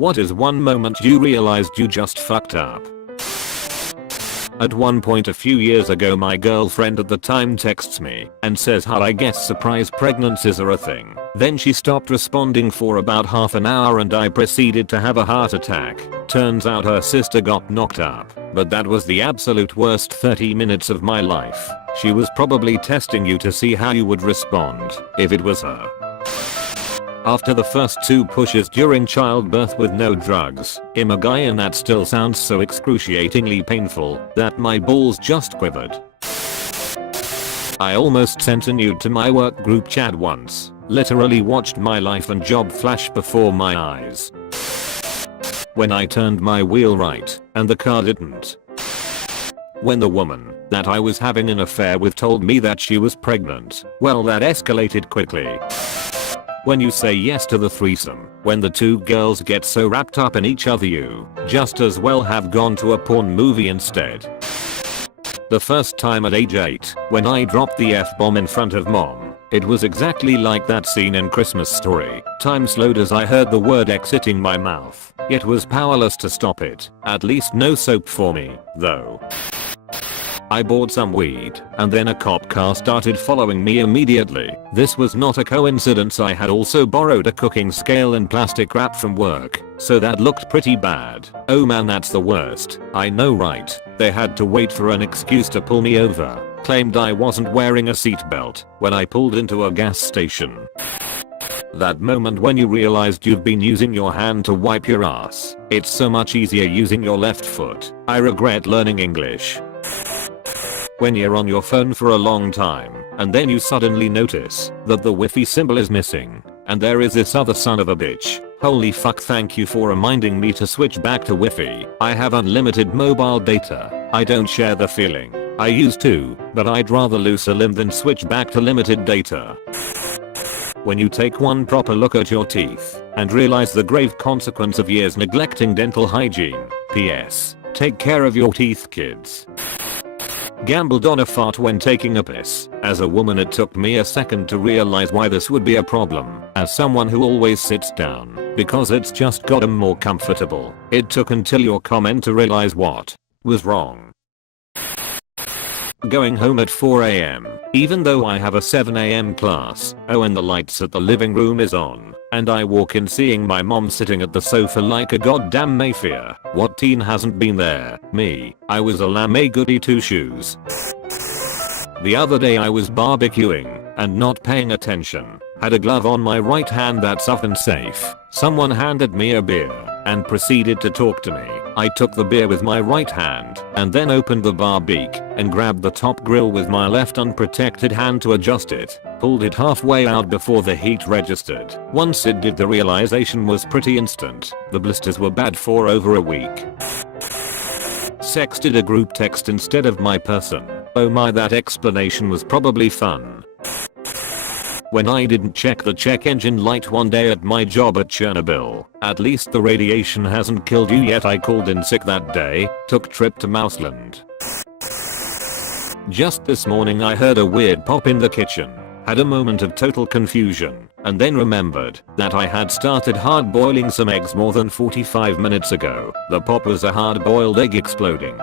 What is one moment you realized you just fucked up? At one point a few years ago, my girlfriend at the time texts me and says how I guess surprise pregnancies are a thing. Then she stopped responding for about half an hour and I proceeded to have a heart attack. Turns out her sister got knocked up, but that was the absolute worst 30 minutes of my life. She was probably testing you to see how you would respond if it was her. After the first 2 pushes during childbirth with no drugs, I'm a guy and that still sounds so excruciatingly painful that my balls just quivered. I almost sent a nude to my work group chat once. Literally watched my life and job flash before my eyes. When I turned my wheel right and the car didn't. When the woman that I was having an affair with told me that she was pregnant, well, that escalated quickly. When you say yes to the threesome, when the 2 girls get so wrapped up in each other you just as well have gone to a porn movie instead. The first time at age 8, when I dropped the F-bomb in front of mom, it was exactly like that scene in Christmas Story. Time slowed as I heard the word exiting my mouth, yet was powerless to stop it. At least no soap for me, though. I bought some weed, and then a cop car started following me immediately. This was not a coincidence. I had also borrowed a cooking scale and plastic wrap from work, so that looked pretty bad. Oh man, that's the worst. I know, right? They had to wait for an excuse to pull me over. Claimed I wasn't wearing a seatbelt when I pulled into a gas station. That moment when you realized you've been using your hand to wipe your ass. It's so much easier using your left foot. I regret learning English. When you're on your phone for a long time, and then you suddenly notice that the Wi-Fi symbol is missing, and there is this other son of a bitch. Holy fuck, thank you for reminding me to switch back to Wi-Fi. I have unlimited mobile data. I don't share the feeling. I used to, but I'd rather lose a limb than switch back to limited data. When you take one proper look at your teeth and realize the grave consequence of years neglecting dental hygiene. P.S. Take care of your teeth, kids. Gambled on a fart when taking a piss. As a woman, it took me a second to realize why this would be a problem. As someone who always sits down, because it's just gotten more comfortable. It took until your comment to realize what was wrong. Going home at 4 AM, even though I have a 7 AM class. Oh, and the lights at the living room is on, and I walk in seeing my mom sitting at the sofa like a goddamn Mayfair. What teen hasn't been there? Me. I was a lame goody 2 shoes. The other day I was barbecuing and not paying attention. Had a glove on my right hand that's often safe. Someone handed me a beer and proceeded to talk to me. I took the beer with my right hand and then opened the bar beak and grabbed the top grill with my left unprotected hand to adjust it. Pulled it halfway out before the heat registered. Once it did, the realization was pretty instant. The blisters were bad for over a week. Sexted a group text instead of my person. Oh my, that explanation was probably fun. When I didn't check the check engine light one day at my job at Chernobyl. At least the radiation hasn't killed you yet. I called in sick that day, took trip to Mouseland. Just this morning I heard a weird pop in the kitchen. Had a moment of total confusion, and then remembered that I had started hard boiling some eggs more than 45 minutes ago. The pop was a hard boiled egg exploding.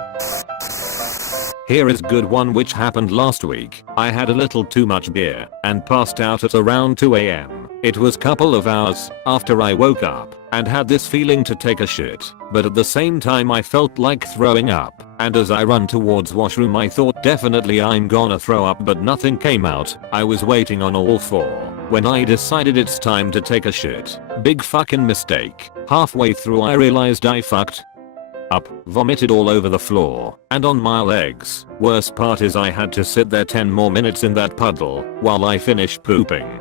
Here is good one which happened last week. I had a little too much beer and passed out at around 2 AM. It was couple of hours after I woke up and had this feeling to take a shit, but at the same time I felt like throwing up, and as I run towards washroom I thought definitely I'm gonna throw up, but nothing came out. I was waiting on all 4 when I decided it's time to take a shit. Big fucking mistake. Halfway through I realized I fucked up, vomited all over the floor and on my legs. Worst part is I had to sit there 10 more minutes in that puddle while I finished pooping.